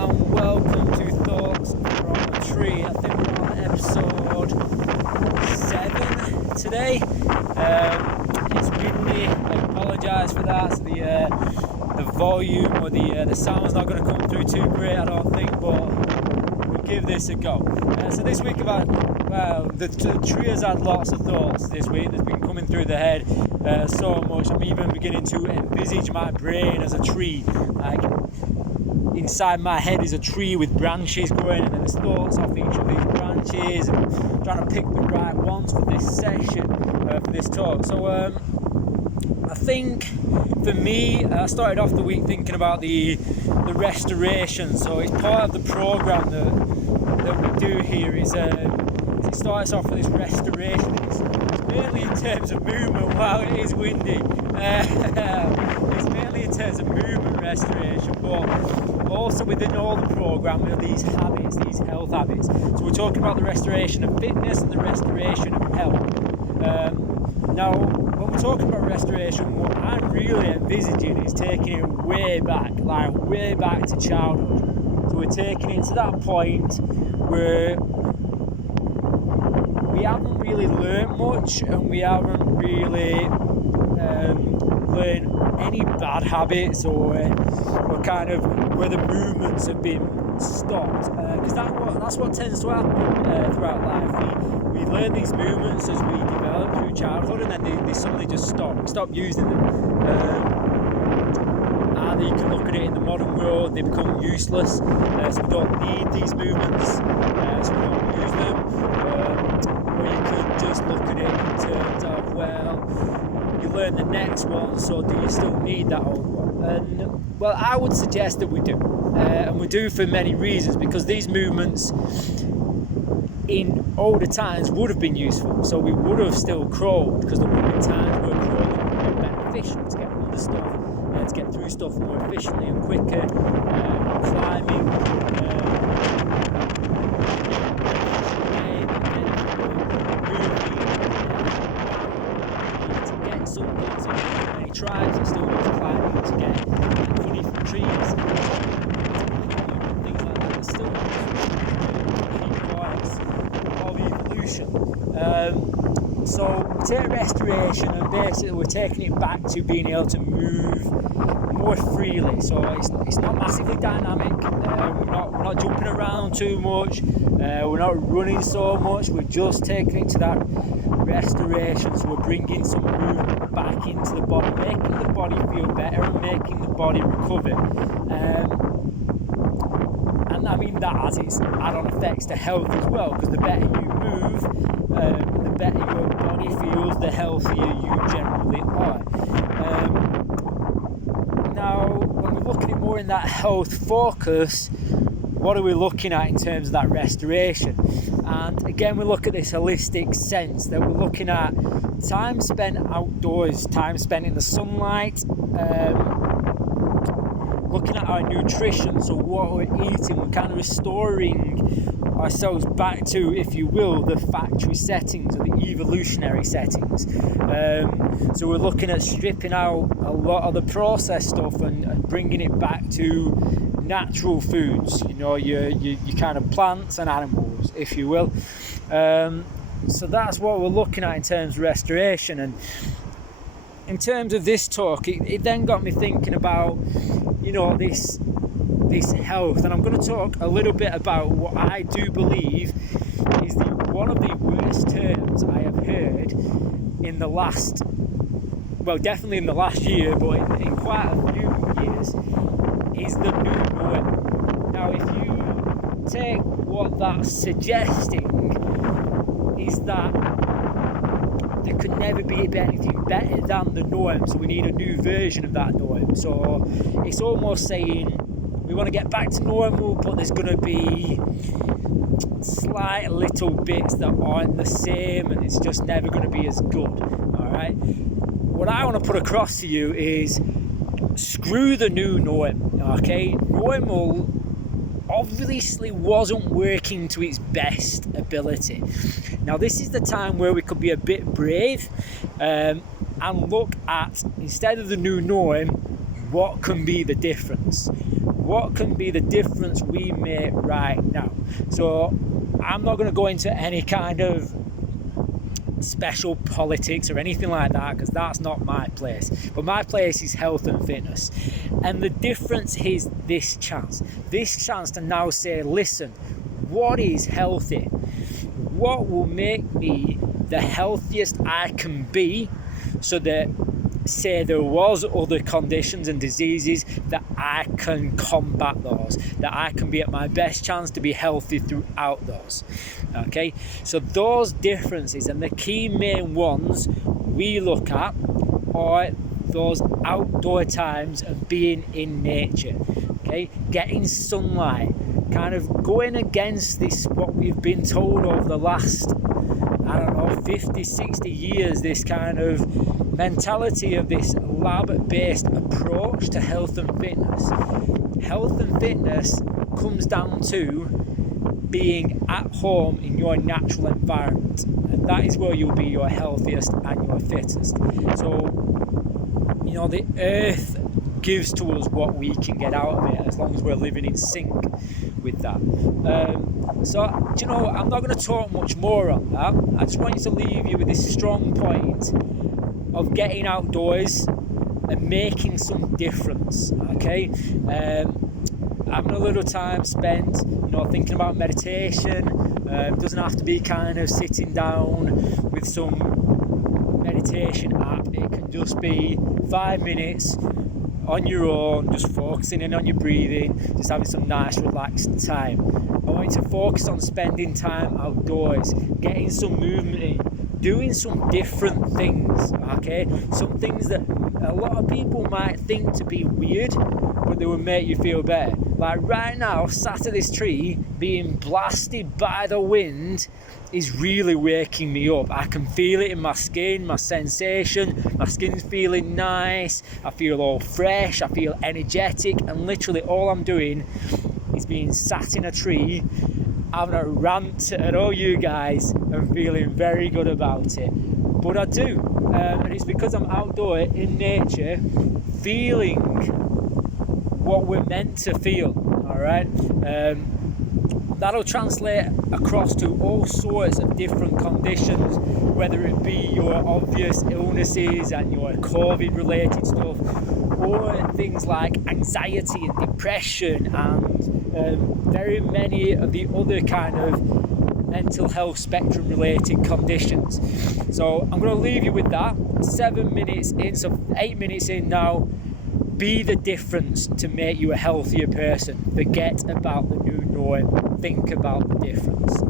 and welcome to Thoughts from a Tree. I think we're on episode 7 today. It's windy, I apologise for that, so the volume or the sound's not going to come through too great, I don't think, but we'll give this a go. So this week the tree has had lots of thoughts this week. There's been coming through the head so much. I'm even beginning to envisage my brain as a tree. Like inside my head is a tree with branches going, and then there's thoughts off each of these branches, and trying to pick the right ones for this session, for this talk. So I think for me, I started off the week thinking about the restoration. So it's part of the program that we do here. It starts off with this restoration. It's mainly in terms of movement. Wow, it is windy. It's mainly in terms of movement restoration, but also within all the program are these habits, these health habits. So we're talking about the restoration of fitness and the restoration of health. Now, when we're talking about restoration, what I'm really envisaging is taking it way back to childhood. So we're taking it to that point where we haven't really learned much, and we haven't really learned any bad habits or kind of where the movements have been stopped, because that's what tends to happen throughout life. We learn these movements as we develop through childhood, and then they suddenly just stop using them. And you can look at it in the modern world, they become useless, so we don't need these movements, so we don't use them. Or you could just look at it in terms of, well, you learn the next one, so do you still need that old one? And well, I would suggest that we do, and we do for many reasons, because these movements in older times would have been useful. So we would have still crawled, because there would have been times where crawling would have been beneficial to get under stuff, to get through stuff more efficiently and quicker, climbing, to get something. So many tribes are still use climbing to get honey from trees, things like that. Are still key parts of evolution. So we take restoration, and basically we're taking it back to being able to move more freely. So it's not massively dynamic. We're not jumping around too much. We're not running so much. We're just taking it to that restoration. So we're bringing some movement back into the body, making the body feel better and making the body recover. And I mean that has its add-on effects to health as well, because the better you move, the better your body feels, the healthier you generally are. Now, when we look at it more in that health focus, what are we looking at in terms of that restoration? And again, we look at this holistic sense that we're looking at time spent outdoors, time spent in the sunlight, looking at our nutrition, so what we're eating, we're kind of restoring ourselves back to, if you will, the factory settings or the evolutionary settings. So we're looking at stripping out a lot of the processed stuff and bringing it back to natural foods, your kind of plants and animals, if you will. So that's what we're looking at in terms of restoration. And in terms of this talk, it then got me thinking about, this health, and I'm going to talk a little bit about what I do believe is one of the worst terms I have heard in the last, well, definitely in the last year, but in quite a few years, is the new norm. Now, if you take what that's suggesting, is that there could never be anything better than the norm, so we need a new version of that norm. So it's almost saying we want to get back to normal, but there's going to be slight little bits that aren't the same, and it's just never going to be as good. All right, what I want to put across to you is screw the new norm. Okay, normal obviously wasn't working to its best ability. Now this is the time where we could be a bit brave and look at, instead of the new norm, what can be the difference? what can be the difference we make right now. So I'm not going to go into any kind of special politics or anything like that, because that's not my place. But my place is health and fitness. And the difference is this chance to now say, listen, what is healthy? What will make me the healthiest I can be, so that, say there was other conditions and diseases, that I can combat those, that I can be at my best chance to be healthy throughout those. Okay, so those differences, and the key main ones we look at, are those outdoor times of being in nature. Okay, getting sunlight, kind of going against this, what we've been told over the last, 50, 60 years, this kind of mentality of this lab-based approach to health and fitness. Health and fitness comes down to being at home in your natural environment, and that is where you'll be your healthiest and your fittest. So, the earth gives to us what we can get out of it, as long as we're living in sync with that. I'm not going to talk much more on that. I just want you to leave you with this strong point of getting outdoors and making some difference. Okay, having a little time spent, thinking about meditation. Doesn't have to be kind of sitting down with some meditation app. It can just be 5 minutes on your own, just focusing in on your breathing, just having some nice relaxed time. I want you to focus on spending time outdoors, getting some movement in, doing some different things, okay? Some things that a lot of people might think to be weird, but they will make you feel better. Like right now, sat at this tree, being blasted by the wind is really waking me up. I can feel it in my skin, my sensation, my skin's feeling nice, I feel all fresh, I feel energetic, and literally all I'm doing is being sat in a tree, having a rant at all you guys, and feeling very good about it. But I do, and it's because I'm outdoor in nature, feeling what we're meant to feel, alright? That'll translate across to all sorts of different conditions, whether it be your obvious illnesses and your COVID related stuff, or things like anxiety and depression and very many of the other kind of mental health spectrum related conditions. So I'm going to leave you with that. 7 minutes in, so 8 minutes in now. Be the difference to make you a healthier person. Forget about the new norm. Think about the difference.